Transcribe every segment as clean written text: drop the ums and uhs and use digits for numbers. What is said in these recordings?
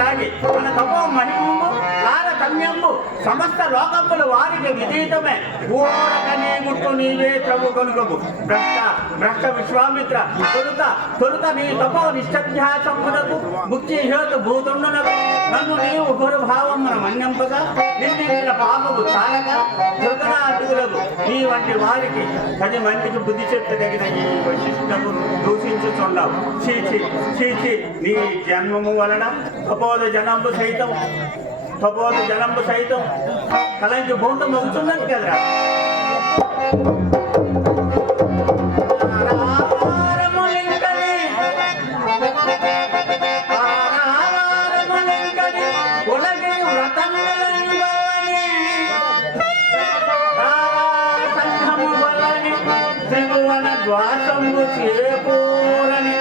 సాగి మన తపో మహిమము తారతమ్యము సమస్త లోకముల వారికి విదితమే ఓరకనే ముట్టు నీవే ప్రభు కనుకము భ్రష్ట విశ్వామిత్ర తొలుత నీ తపో నిష్ఠధ్యాసమునకు ముక్తి హేతు భూతుండునకు నన్ను నీవు గురుభావం మన మన్యంపగా నిర్మించిన పాపము చాలగా దుర్గనాథులకు నీ వంటి వారికి 10 మందికి బుద్ధి చెప్పదగిన ఈ వశిష్ఠము దూషించుచున్నావు. చీచి నీ జన్మము వలన తపోద జనంబు సైతం కలంకి భూతం అవుతున్నది కదరా. ద్వాసంబు చేకూరని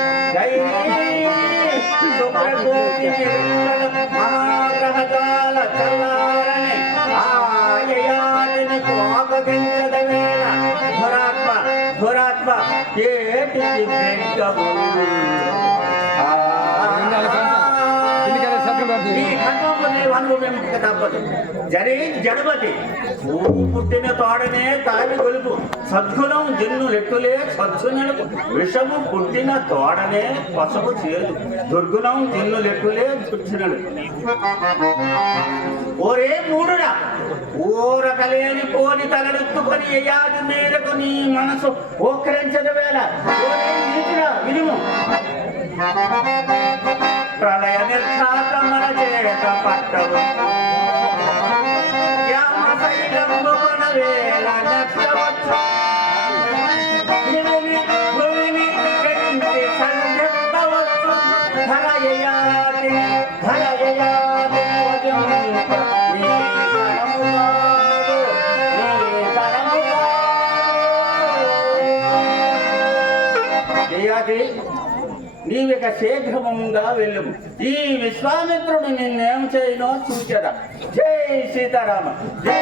మహాగ్రహజాల చల్లారని ఆయయాదిని కోపగించదవేళ ధురాత్మ ఏటికి బెంగము తప్పదు జడబతి భూమి పుట్టిన తోడనే తావి గొలుపు సద్గుణం జన్ను లెక్కులే సత్సునలకు విషము పుట్టిన తోడనే పసపు చేదు దుర్గుణం జన్ను లెక్కులే చుచ్చినలు. ఓరే మూడుడా ఊరకలేని పోని తలనెత్తుకొని యయాది మేరకు నీ మనసు ఓకరించదు వేళ ఓరే నీచుడా వినుము. ప్రళయ నిర్ఘాత మన చేత పట్టవు శైలంబున వేళ నష్టవచ్చు భూమిని సంజెప్పవచ్చు ధరయయాది నీవిక శీఘ్రమంగా వెళ్ళము. ఈ విశ్వామిత్రుడు నిన్నేం చేయనో చూచెద. జై సీతారామ జై